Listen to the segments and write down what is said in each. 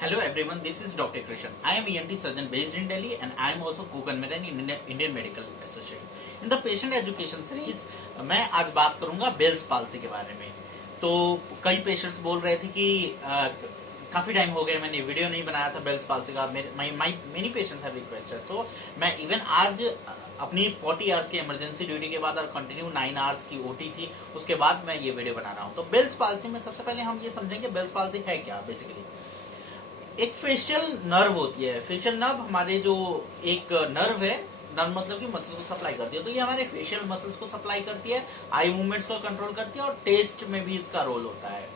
Hello everyone, this is Dr. Krishan. I am ENT surgeon based in Delhi and I am also co-convener in Indian Medical Association. In the patient education series, मैं आज बात करूंगा Bell's palsy के बारे में। तो कई patients बोल रहे थे कि काफी टाइम हो गया मैंने वीडियो नहीं बनाया था बेल्स पाल्सी का। मेनी पेशेंट्स हैव रिक्वेस्टेड, तो मैं इवन आज अपनी 40 आवर्स की इमरजेंसी ड्यूटी के बाद और कंटिन्यू 9 आवर्स की ओटी थी, उसके बाद मैं ये वीडियो बना रहा हूँ। तो बेल्स पाल्सी में सबसे पहले हम ये समझेंगे बेल्स पाल्सी है क्या। बेसिकली एक फेशियल नर्व होती है। फेशियल नर्व हमारे जो एक नर्व है, नर्व मतलब कि मसल को सप्लाई करती है, तो ये हमारे फेशियल मसल्स को सप्लाई करती है, आई मूवमेंट्स को कंट्रोल करती है और टेस्ट में भी इसका रोल होता है,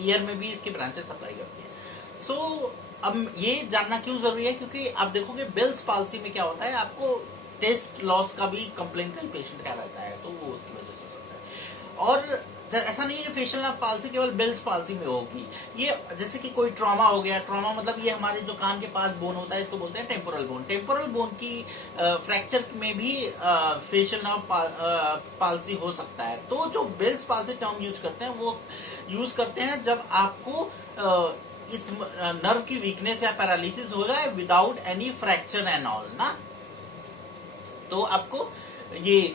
ईयर में भी इसकी ब्रांचेस सप्लाई करती है। सो अब ये जानना क्यों जरूरी है, क्योंकि आप देखोगे बेल्स पाल्सी में क्या होता है, आपको टेस्ट लॉस का भी कंप्लेन कई पेशेंट का रहता है, तो वो उसकी वजह से हो सकता है। और ऐसा नहीं है कि फेशियल नर्व पाल्सी केवल बेल्स पाल्सी में होगी। ये जैसे कि कोई ट्रॉमा हो गया, ट्रॉमा मतलब ये हमारे जो कान के पास बोन होता है, इसको बोलते हैं टेम्पोरल बोन। टेम्पोरल बोन की फ्रैक्चर में भी फेशियल नर्व पाल्सी हो सकता है। तो जो बेल्स पाल्सी टर्म यूज करते हैं वो यूज करते हैं जब आपको इस नर्व की वीकनेस या पैरालिसिस हो जाए without any fracture and all ना, तो आपको ये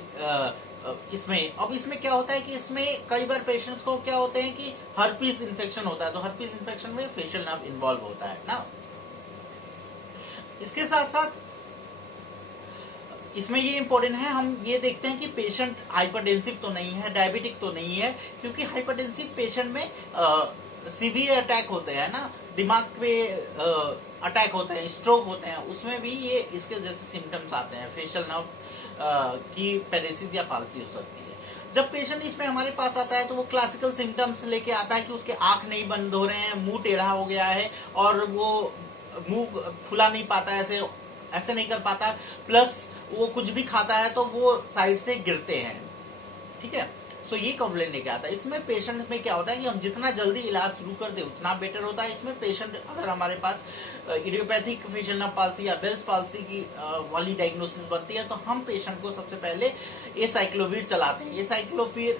इसमें क्या होता है कि इसमें कई बार पेशेंट्स को क्या होते हैं कि हर्पीस इन्फेक्शन होता है, तो हर्पीस इन्फेक्शन में फेशियल नर्व इन्वॉल्व होता है ना। इसके साथ साथ इसमें ये इंपॉर्टेंट है, हम ये देखते हैं कि पेशेंट हाइपरटेंसिव तो नहीं है, डायबिटिक तो नहीं है, क्योंकि हाइपरटेंसिव पेशेंट में सीवियर अटैक होते हैं ना, दिमाग पे अटैक होते हैं, स्ट्रोक होते हैं, उसमें भी ये इसके जैसे सिम्टम्स आते हैं, फेशियल नर्व की पैरेसिस या पाल्सी हो सकती है। जब पेशेंट इसमें हमारे पास आता है तो वो क्लासिकल सिम्टम्स लेके आता है कि उसके आंख नहीं बंद हो रहे हैं, मुंह टेढ़ा हो गया है और वो मुंह फुला नहीं पाता, ऐसे नहीं कर पाता, प्लस वो कुछ भी खाता है तो वो साइड से गिरते हैं, ठीक है। सो ये कंप्लेंट लेके आता है। इसमें पेशेंट में क्या होता है कि हम जितना जल्दी इलाज शुरू कर दे उतना बेटर होता है। इसमें पेशेंट अगर हमारे पास इडियोपैथिक फेशियल नर्व पाल्सी या बेल्स पाल्सी की वाली डायग्नोसिस बनती है, तो हम पेशेंट को सबसे पहले एसाइक्लोविर चलाते हैं। एसाइक्लोविर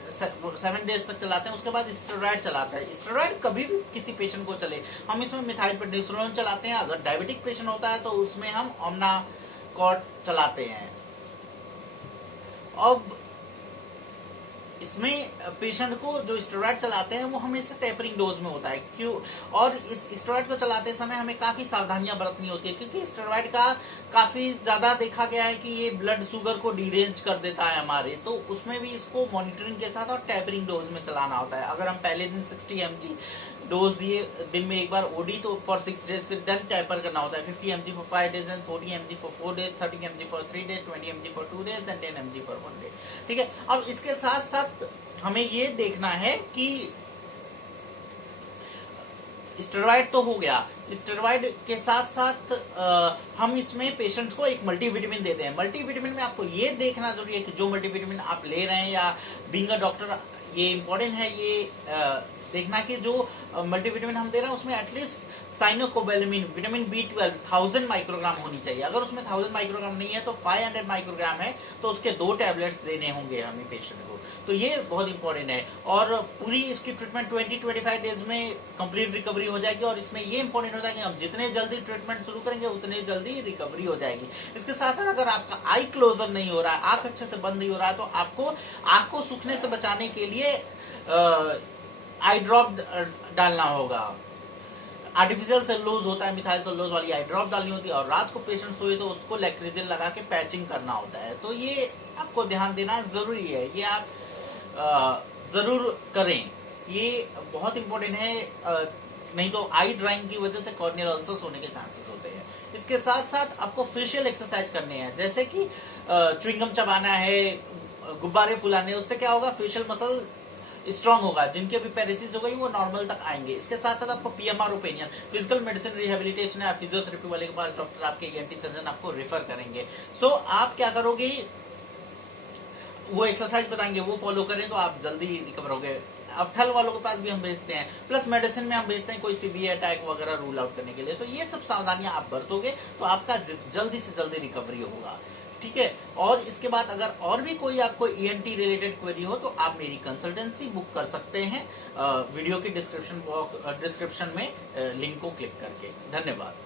7 डेज तक चलाते हैं, उसके बाद स्टेरॉइड चलाते हैं। स्टेरॉइड कभी भी किसी पेशेंट को चले, हम इसमें मिथाइल पेंडिसोलोन चलाते हैं। अगर डायबिटिक पेशेंट होता है तो उसमें हम ओमनाकॉर्ड चलाते हैं। अब इसमें पेशेंट को जो स्टेरॉइड चलाते हैं वो हमेशा टेपरिंग डोज में होता है। क्यों? और इस स्टेरॉइड को चलाते समय हमें काफी सावधानियां बरतनी होती है, क्योंकि स्टेरॉइड का काफी ज्यादा देखा गया है कि ये ब्लड शुगर को डिरेंज कर देता है हमारे, तो उसमें भी इसको मॉनिटरिंग के साथ और टेपरिंग डोज में चलाना होता है। अगर हम पहले दिन 60 mg डोज दिए दिन में एक बार ओडी, तो फॉर 6 डेज, फिर देन टेपर करना होता है 50 mg for 5 days and 40 mg for 4 days, 30 mg for 3 days, 20 mg for 2 days and 10 mg for 1 day, ठीक है। अब इसके साथ साथ हमें ये देखना है कि स्टेरॉइड तो हो गया, स्टेरॉइड के साथ साथ हम इसमें पेशेंट को एक मल्टीविटामिन देते हैं। मल्टीविटामिन में आपको ये देखना जरूरी है कि जो मल्टीविटामिन आप ले रहे हैं, या बीइंग अ डॉक्टर ये इंपॉर्टेंट है ये देखना कि जो मल्टीविटामिन हम दे रहे हैं उसमें एटलीस्ट साइनोकोबैलेमिन, विटामिन B12 1000 माइक्रोग्राम होनी चाहिए। अगर उसमें 1000 माइक्रोग्राम नहीं है तो 500 माइक्रोग्राम है, तो उसके 2 टैबलेट्स देने होंगे हमें पेशेंट को। तो ये बहुत इंपॉर्टेंट है। और पूरी इसकी ट्रीटमेंट 20-25 डेज में कंप्लीट रिकवरी हो जाएगी। और इसमें ये इंपॉर्टेंट होता है कि हम जितने जल्दी ट्रीटमेंट शुरू करेंगे उतने जल्दी रिकवरी हो जाएगी। इसके साथ साथ अगर आपका आई क्लोजर नहीं हो रहा है, आंख अच्छे से बंद नहीं हो रहा है, तो आपको आंख को सूखने से बचाने के लिए आई ड्रॉप डालना होगा। आर्टिफिशियल सेलुलोज होता है, मिथाइल सेलुलोज वाली आई ड्रॉप डालनी होती है। और रात को पेशेंट सोए तो उसको लैक्रिजिल लगा के पैचिंग करना होता है। तो ये आपको ध्यान देना जरूरी है, ये आप जरूर करें, ये बहुत इंपॉर्टेंट है। नहीं तो आई ड्राइंग की वजह से कॉर्नियल अल्सर्स होने के चांसेस होते हैं। इसके साथ साथ आपको फेशियल एक्सरसाइज करने हैं, जैसे कि च्युइंगम चबाना है, गुब्बारे फुलाने, उससे क्या होगा, फेशियल मसल स्ट्रांग होगा, जिनके भी पैरेसिस हो गई वो नॉर्मल तक आएंगे। इसके साथ साथ आपको PMR opinion, physical medicine rehabilitation या फिजियोथेरेपी वाले के पास डॉक्टर आपके ENT सर्जन आपको रेफर करेंगे। सो आप क्या करोगे, वो एक्सरसाइज बताएंगे, वो फॉलो करें तो आप जल्दी रिकवर होगे। अब ठल वालों के पास भी हम भेजते हैं, प्लस मेडिसिन में हम भेजते हैं कोई सीवियर अटैक वगैरह रूल आउट करने के लिए। तो ये सब सावधानियां आप बरतोगे तो आपका जल्दी से जल्दी रिकवरी होगा, ठीक है। और इसके बाद अगर और भी कोई आपको ईएनटी रिलेटेड क्वेरी हो तो आप मेरी कंसल्टेंसी बुक कर सकते हैं वीडियो के डिस्क्रिप्शन में लिंक को क्लिक करके। धन्यवाद।